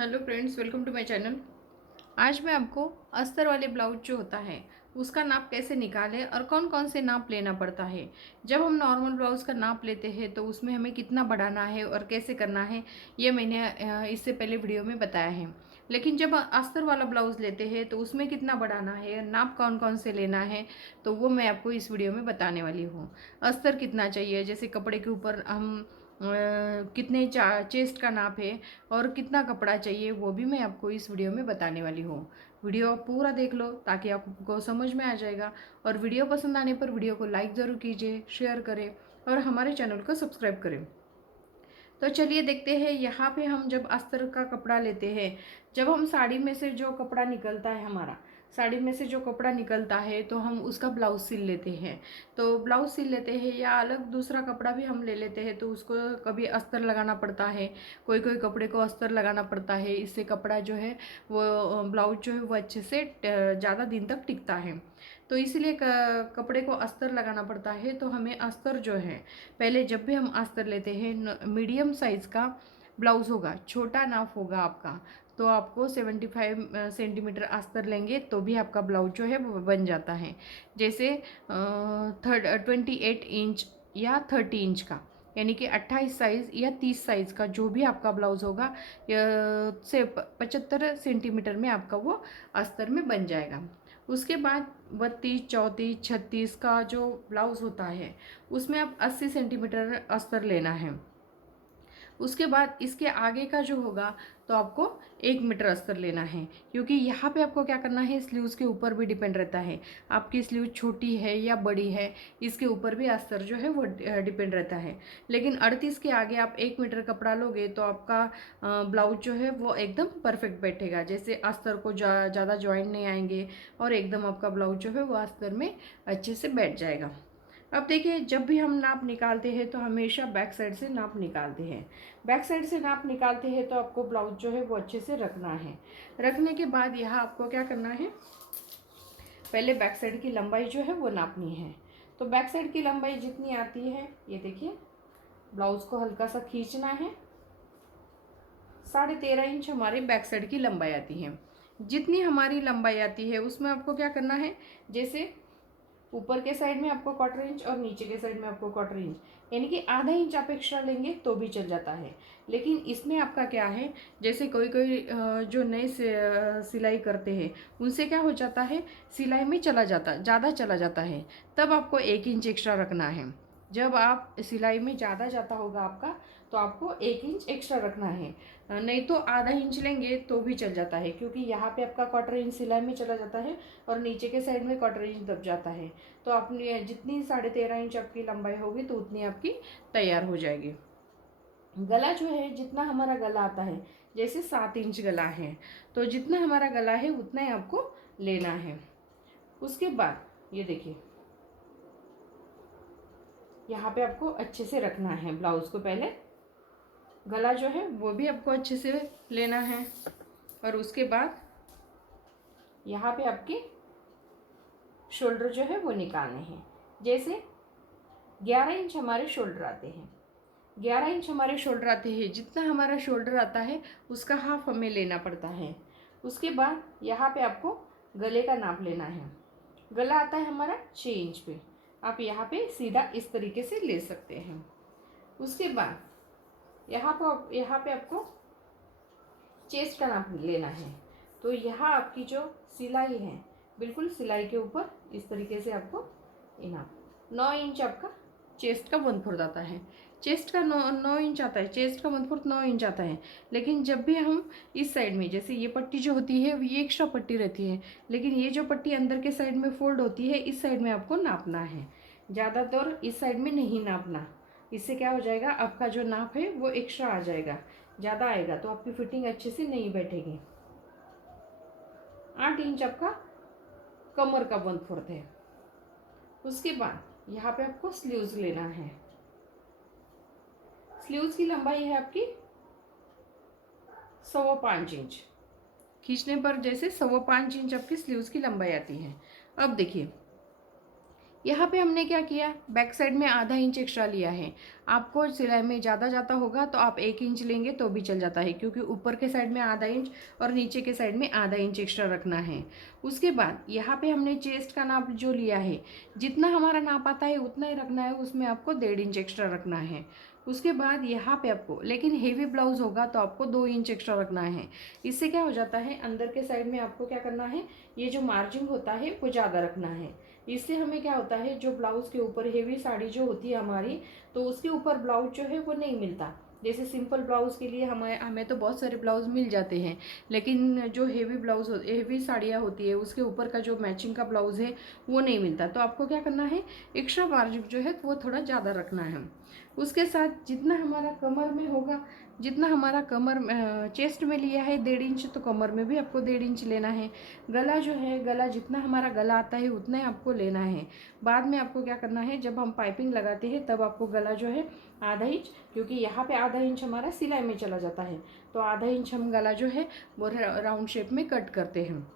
Hello friends, welcome to my channel. आज मैं आपको अस्तर वाले ब्लाउज जो होता है उसका नाप कैसे निकालें और कौन कौन से नाप लेना पड़ता है। जब हम नॉर्मल ब्लाउज का नाप लेते हैं तो उसमें हमें कितना बढ़ाना है और कैसे करना है, ये मैंने इससे पहले वीडियो में बताया है। लेकिन जब अस्तर वाला ब्लाउज लेते हैं तो उसमें कितना बढ़ाना है, नाप कौन कौन से लेना है, तो वो मैं आपको इस वीडियो में बताने वाली हूँ। अस्तर कितना चाहिए, जैसे कपड़े के ऊपर हम कितने चेस्ट का नाप है और कितना कपड़ा चाहिए, वो भी मैं आपको इस वीडियो में बताने वाली हूँ। वीडियो पूरा देख लो ताकि आपको समझ में आ जाएगा। और वीडियो पसंद आने पर वीडियो को लाइक ज़रूर कीजिए, शेयर करें और हमारे चैनल को सब्सक्राइब करें। तो चलिए देखते हैं, यहाँ पे हम जब अस्तर का कपड़ा लेते हैं, जब हम साड़ी में से जो कपड़ा निकलता है, हमारा साड़ी में से जो कपड़ा निकलता है तो हम उसका ब्लाउज सिल लेते हैं। तो ब्लाउज सिल लेते हैं या अलग दूसरा कपड़ा भी हम ले लेते हैं, तो उसको कभी अस्तर लगाना पड़ता है, कोई कोई कपड़े को अस्तर लगाना पड़ता है। इससे कपड़ा जो है वो ब्लाउज जो है वो अच्छे से ज़्यादा दिन तक टिकता है। तो इसलिए कपड़े को अस्तर लगाना पड़ता है। तो हमें अस्तर जो है, पहले जब भी हम अस्तर लेते हैं, मीडियम साइज़ का ब्लाउज़ होगा, छोटा नाप होगा आपका, तो आपको 75 सेंटीमीटर अस्तर लेंगे तो भी आपका ब्लाउज जो है वो बन जाता है। जैसे 28 इंच या 30 इंच का, यानी कि 28 साइज़ या 30 साइज़ का जो भी आपका ब्लाउज़ होगा, से 75 सेंटीमीटर में आपका वो अस्तर में बन जाएगा। उसके बाद 32, 34, 36 का जो ब्लाउज़ होता है उसमें आप 80 सेंटीमीटर अस्तर लेना है। उसके बाद इसके आगे का जो होगा तो आपको 1 मीटर अस्तर लेना है, क्योंकि यहाँ पे आपको क्या करना है, स्लीव्स के ऊपर भी डिपेंड रहता है। आपकी स्लीव छोटी है या बड़ी है, इसके ऊपर भी अस्तर जो है वो डिपेंड रहता है। लेकिन 38 के आगे आप 1 मीटर कपड़ा लोगे तो आपका ब्लाउज जो है वो एकदम परफेक्ट बैठेगा। जैसे अस्तर को ज़्यादा जॉइंट नहीं आएंगे और एकदम आपका ब्लाउज जो है वो अस्तर में अच्छे से बैठ जाएगा। अब देखिए, जब भी हम नाप निकालते हैं तो हमेशा बैक साइड से नाप निकालते हैं। बैक साइड से नाप निकालते हैं तो आपको ब्लाउज जो है वो अच्छे से रखना है। रखने के बाद यहाँ आपको क्या करना है, पहले बैक साइड की लंबाई जो है वो नापनी है। तो बैक साइड की लंबाई जितनी आती है, ये देखिए, ब्लाउज को हल्का सा खींचना है। 13.5 इंच हमारी बैक साइड की लंबाई आती है। जितनी हमारी लंबाई आती है उसमें आपको क्या करना है, जैसे ऊपर के साइड में आपको 1/4 इंच और नीचे के साइड में आपको 1/4 इंच, यानी कि आधा इंच आप एक्स्ट्रा लेंगे तो भी चल जाता है। लेकिन इसमें आपका क्या है, जैसे कोई कोई जो नए सिलाई करते हैं उनसे क्या हो जाता है, सिलाई में ज़्यादा चला जाता है, तब आपको 1 इंच एक्स्ट्रा रखना है। जब आप सिलाई में ज़्यादा जाता होगा आपका तो आपको 1 इंच एक्स्ट्रा रखना है, नहीं तो आधा इंच लेंगे तो भी चल जाता है, क्योंकि यहाँ पे आपका 1/4 इंच सिलाई में चला जाता है और नीचे के साइड में 1/4 इंच दब जाता है। तो अपनी जितनी 13.5 इंच आपकी लंबाई होगी तो उतनी आपकी तैयार हो जाएगी। गला जो है, जितना हमारा गला आता है, जैसे 7 इंच गला है, तो जितना हमारा गला है उतना ही आपको लेना है। उसके बाद ये देखिए, यहाँ पे आपको अच्छे से रखना है ब्लाउज को। पहले गला जो है वो भी आपको अच्छे से लेना है और उसके बाद यहाँ पे आपके शोल्डर जो है वो निकालने हैं। जैसे 11 इंच हमारे शोल्डर आते हैं, 11 इंच हमारे शोल्डर आते हैं, जितना हमारा शोल्डर आता है उसका हाफ हमें लेना पड़ता है। उसके बाद यहाँ पे आपको गले का नाप लेना है। गला आता है हमारा 6 इंच पे, आप यहाँ पे सीधा इस तरीके से ले सकते हैं। उसके बाद यहाँ पे आपको चेस्ट का नाप लेना है। तो यहाँ आपकी जो सिलाई है, बिल्कुल सिलाई के ऊपर इस तरीके से आपको नाप 9 इंच आपका चेस्ट का 1/4 आता है। चेस्ट का 9 इंच आता है, चेस्ट का 1/4 9 इंच आता है। लेकिन जब भी हम इस साइड में, जैसे ये पट्टी जो होती है ये एक्स्ट्रा पट्टी रहती है, लेकिन ये जो पट्टी अंदर के साइड में फोल्ड होती है, इस साइड में आपको नापना है। ज़्यादातर इस साइड में नहीं नापना, इससे क्या हो जाएगा, आपका जो नाप है वो एक्स्ट्रा आ जाएगा, ज़्यादा आएगा तो आपकी फिटिंग अच्छे से नहीं बैठेगी। 8 इंच आपका कमर का 1/4 है। उसके बाद यहाँ पे आपको स्लीव्स लेना है। स्लीव्स की लंबाई है आपकी 5.25 इंच। खींचने पर जैसे 5.25 इंच आपकी स्लीव्स की लंबाई आती है। अब देखिए, यहाँ पे हमने क्या किया, बैक साइड में आधा इंच एक्स्ट्रा लिया है। आपको सिलाई में ज़्यादा जाता होगा तो आप 1 इंच लेंगे तो भी चल जाता है, क्योंकि ऊपर के साइड में आधा इंच और नीचे के साइड में आधा इंच एक्स्ट्रा रखना है। उसके बाद यहाँ पे हमने चेस्ट का नाप जो लिया है, जितना हमारा नाप आता है उतना ही रखना है, उसमें आपको 1.5 इंच एक्स्ट्रा रखना है। उसके बाद यहाँ पे आपको, लेकिन हेवी ब्लाउज़ होगा तो आपको 2 इंच एक्स्ट्रा रखना है। इससे क्या हो जाता है, अंदर के साइड में आपको क्या करना है, ये जो मार्जिन होता है वो ज़्यादा रखना है। इससे हमें क्या होता है, जो ब्लाउज़ के ऊपर हेवी साड़ी जो होती है हमारी, तो उसके ऊपर ब्लाउज जो है वो नहीं मिलता। जैसे सिंपल ब्लाउज़ के लिए हमें तो बहुत सारे ब्लाउज मिल जाते हैं, लेकिन जो हेवी साड़ियाँ होती है उसके ऊपर का जो मैचिंग का ब्लाउज़ है वो नहीं मिलता। तो आपको क्या करना है, एक्स्ट्रा मार्जिन जो है वो थोड़ा ज़्यादा रखना है। उसके साथ जितना हमारा कमर में होगा, जितना हमारा कमर चेस्ट में लिया है 1.5 इंच, तो कमर में भी आपको 1.5 इंच लेना है। गला जो है, गला जितना हमारा गला आता है उतना ही आपको लेना है। बाद में आपको क्या करना है, जब हम पाइपिंग लगाते हैं तब आपको गला जो है आधा इंच, क्योंकि यहाँ पे आधा इंच हमारा सिलाई में चला जाता है, तो आधा इंच हम गला जो है वो राउंड शेप में कट करते हैं।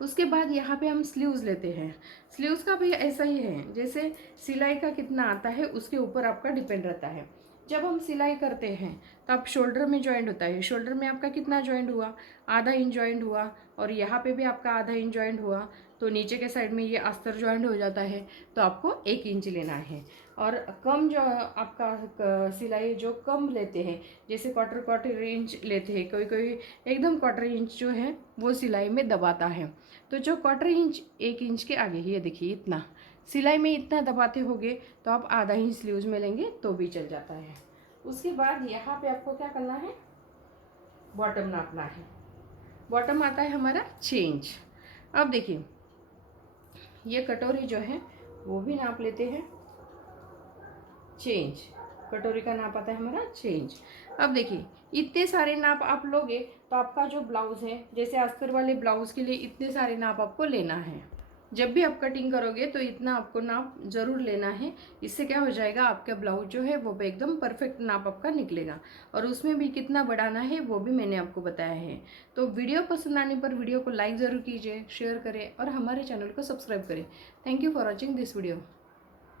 उसके बाद यहाँ पे हम स्लीव्स लेते हैं। स्लीव्स का भी ऐसा ही है, जैसे सिलाई का कितना आता है उसके ऊपर आपका डिपेंड रहता है। जब हम सिलाई करते हैं तब शोल्डर में जॉइंट होता है, शोल्डर में आपका कितना जॉइंट हुआ, आधा इंच जॉइंट हुआ, और यहाँ पे भी आपका आधा इंच जॉइंट हुआ, तो नीचे के साइड में ये अस्तर जॉइंट हो जाता है, तो आपको 1 इंच लेना है। और कम जो आपका सिलाई जो कम लेते हैं, जैसे क्वार्टर इंच लेते हैं, कोई कोई एकदम क्वार्टर इंच जो है वो सिलाई में दबाता है, तो जो क्वार्टर इंच 1 इंच के आगे, ये देखिए इतना सिलाई में इतना दबाते होगे तो आप आधा इंच स्लीव्स में लेंगे तो भी चल जाता है। उसके बाद यहाँ पे आपको क्या करना है, बॉटम नापना है। बॉटम आता है हमारा 6 इंच। अब देखिए ये कटोरी जो है वो भी नाप लेते हैं 6 इंच। कटोरी का नाप आता है हमारा 6 इंच। अब देखिए इतने सारे नाप आप लोगे तो आपका जो ब्लाउज़ है, जैसे अस्तर वाले ब्लाउज़ के लिए इतने सारे नाप आपको लेना है। जब भी आप कटिंग करोगे तो इतना आपको नाप ज़रूर लेना है। इससे क्या हो जाएगा, आपका ब्लाउज जो है वो एकदम परफेक्ट नाप आपका निकलेगा। और उसमें भी कितना बढ़ाना है वो भी मैंने आपको बताया है। तो वीडियो पसंद आने पर वीडियो को लाइक ज़रूर कीजिए, शेयर करें और हमारे चैनल को सब्सक्राइब करें। Thank you for watching this video.